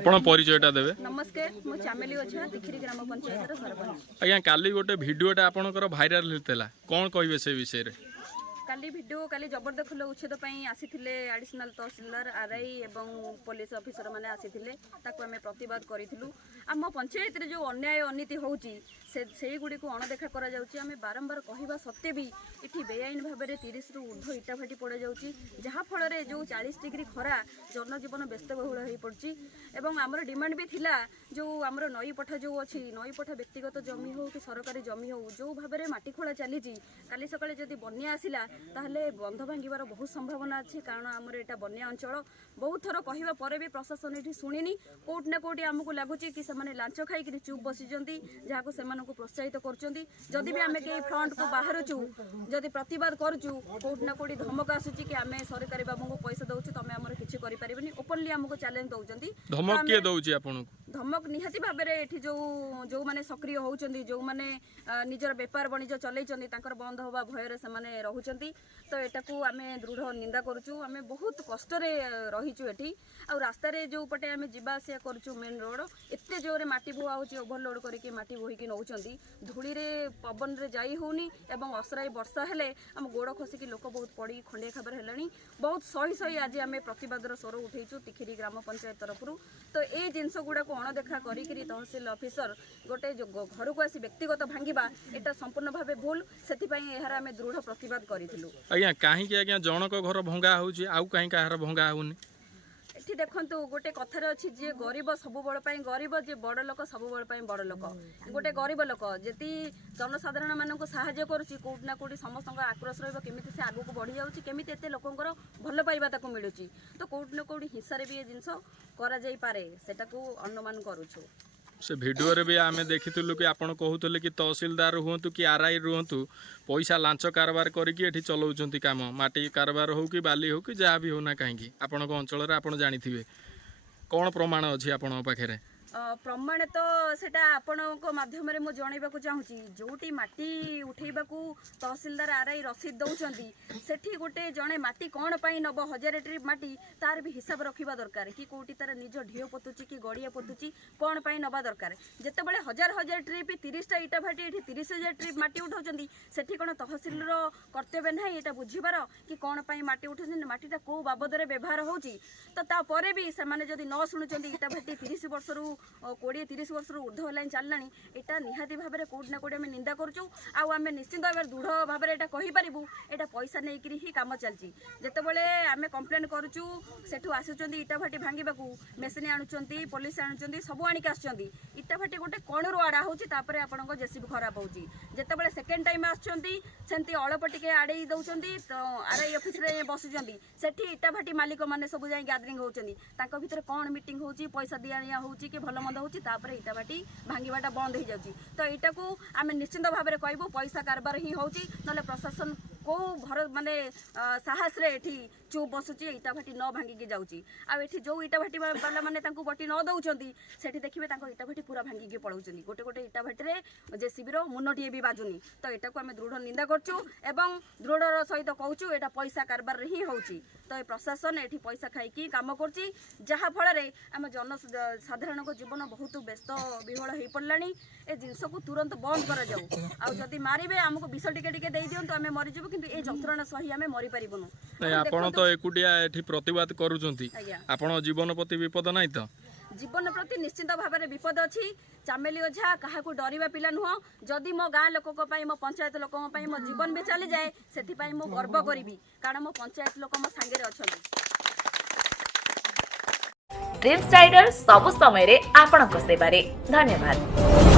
आपण परिचयटा देबे। नमस्कार मु चामेली ओझा तिखिरी ग्राम पंचायत सरपंच। आज्ञा काली गोटे भिडियोटा आपणकर भाइराल होतेला कोन कहबे से विषय रे? काली भिडियो काली जबरदखल उच्छेद आसीथिले एडिशनल तहसीलदार आरआई एवं पुलिस ऑफिसर माने आसीथिले ताको हमें प्रतिवाद करिथिलु। आम पंचायत रे जो अन्याय अनीति होउची से गुडी को अणदेखा करा जाउची। आमे बारंबार कहिबा सत्ते भी इठी बेआईन भाबे 30 रु ऊर्ध्व इटा भाटी पड़ा जाउची जहा फल रे जो 40 डिग्री खरा जनजीवन व्यस्तबहुल होई पड़ची। एवं हमर डिमांड भी थिला जो हमर नई पठा जो अछि नई पठा व्यक्तिगत जमी हो कि सरकारी जमी हो जो भाबे रे माटी खोला चलीची काली सकाळे जदी बन्या आसिला ताहले बंध भांगिबार बहुत संभावना अच्छी। कारण आमर एटा बन्या अंचल बहुत थर कहवा पर भी प्रशासन ये शुणिनी कोट ना कोटी आमको लगुच कि से लांच खाई चुप बसीचंती जहाँ से प्रोत्साहित करछंती। जदि भी आम कहीं फ्रंट को बाहरुचु जदि प्रतिवाद करूँ कोट ना कोटी धमक आसूची कि आम सरकारी बाबू को पैसा दउछु तमे हमर किछि करि परिबनी ओपनली हमको चैलेंज दउचंती। धमक के दउची आपन धमक निहाती भाबे रे एठी जो माने सक्रिय होउचंती जो माने निजर व्यापार वाणिज्य चलैचंती तांकर बंद होबा भय रे से माने रहउचंती। तो एटाकू आमे दृढ़ निंदा करूचु। आमे बहुत कष्ट रे रहिचु एठी आ रास्ता रे जो पटे आमे जिबा आसिया करूचु मेन रोड एत्ते जोरे माटी बुआ होची ओवरलोड करके माटी बोहिकी नउचंती धूली रे पवन रे जाई होनी एवं असराई वर्षा हेले हम गोड़ खसिकी लोक बहुत पड़ी खंडे खबर हेलानी बहुत सही सही आज आमे प्रतिवादर स्वर उठैचु तिखिरी ग्राम पंचायत तरफरु। तो ए जिनस गुडा को अणदेखा करिकरी तहसील ऑफिसर गोटे घर को आसी व्यक्तिगत भांगिबा एटा संपूर्ण भाबे भूल सेति पई एहार आमे दृढ़ प्रतिवाद करिथिलु। आज्ञा काहे आज्ञा जनक घर भंगा होची आउ काहे काहर भंगा होनी? एठी देखंतु गोटे कथारे अछि जे गरीब सबु बड़ पई गरीब जे बड़ लोक सबु बड़ पई बड़ लोक। गोटे गरीब लोक जेती जनसाधारण मानक सहाय्य करूची कोट ना कोटी समस्त आक्रोश रहबो केमिति से आगु को बढ़ी जाउची केमिति एते लोकंकर भल पाइबा ताको मिलुची। तो कोट ना कोटी हिस्सा रे भी ए जिंस करा जाई पारे सेटाको अनुमान करूछु। से भिडियो रे भी आमे देखितलु कि आपण कहउतले कि तहसीलदार हुंतु कि आरआई रुहंतु पैसा लांच कारबार करिकि एठी चलाउचंती काम माटी कारबार हो कि बाली हो कि जहाँ भी हो ना कहीं आपण अंचल रे आपण जानिथिबे कोन प्रमाण अछि आपण पाखरे? प्रमाण तो सेटा आपणको माध्यम मु जनइबाकू चाहूची जोटी माटी उठेबाकू तहसीलदार आरआई रसीद दउचंती सेठी गोटे जणे माटी कोन पई नब 1000 ट्रिप माटी तार भी हिसाब रखिबा दरकार कि कोटी तार निज ढियो पतुची कि गड़िया पतुची कोन पई नबा दरकार। जेते बेले 1000 ट्रिप 30 टा इटा भाटी एठी 30000 ट्रिप माटी उठाउचंती सेठी कोन तहसील रो कर्तव्य नाही एटा बुझिबार कि कोन पई माटी उठाउचंती माटीटा को बाबद रे व्यवहार होउची। तो ता परे भी से माने जदी न सुनुचंती इटा भाटी 30 वर्ष रु 20-30 वर्ष ऊर्ध्व लाइन चललानी एटा निहाती भाबे रे कोट ना कोट आमे निंदा करचु। आ आमे निश्चित भाबे दृढ़ भाबे रे एटा कहि परिबु एटा पैसा नै करी ही काम चलची। जेते बेले आमे कंप्लेन करचु सेठु आसुचंती इटा भाटी भांगीबाकू मेसिन आनुचंती पुलिस आनुचंती सब आनिक आसुचंती इटा भाटी गोटे कोणरू आडा होची तापरे आपनको जेसीबी खराब होची। जेते बेले सेकंड टाइम आसुचंती सेंती अळप टिके आडे दउचंती तो आरआई ऑफिस रे बसुचंती सेठी इटा भाटी मालिक माने सब जाई गैदरिंग होचंती तांको भीतर कोन मीटिंग होची पैसा दिया होची कि भल मंद होची तापरे इटा भाटी भांगीबाटा बंद हो जाउची। तो इटा को आमे निश्चित भाबे रे कहबो पैसा कारबार ही होची नले प्रशासन को भर माने साहस रे एठी चुप बसुची इटा भाटी न भांगी जाउची। आ एठी जो इटा भाटी वाला माने तांको बटी न दउचंती सेठी देखिबे तांको इटा भाटी पूरा भांगी के पळौचंती गोटे गोटे इटा भाटी रे जेसीबी रो मुनटिए भी बाजुनी। तो एटा को आमे दृढ़ निंदा करचु एवं दृढ़ सहित कहूचु एटा पैसा कारबार ही होची। तो ए प्रशासन एठी पैसा खाइकी काम करची जहा फल रे आम जन साधारण को जीवन बहुत व्यस्त विहल हो पड़लानी। ए जिनस को तुरंत बंद कर जाऊ आ जदि मारिबे हमको विष टिके टिके देई दियंतु आमे मरि जबु किंतु ए जंत्रणा सही आमे मरि परिबनु। नै आपण तो एकुटिया एठी प्रतिवाद करूचंती आपण जीवन प्रति विपद नै तो? जीवन प्रति निश्चित भाव में विपद अच्छी। चामेली ओझा क्या डरवा पिला नुह जदि मो गाँ लोक मो पंचायत लोक मो जीवन भी चली जाए से मो गर्व करी कारण मो पंचायत लोक मो सांगे अच्छा। ड्रीम्स राइडर सब समय रे आपणक सेवारे धन्यवाद।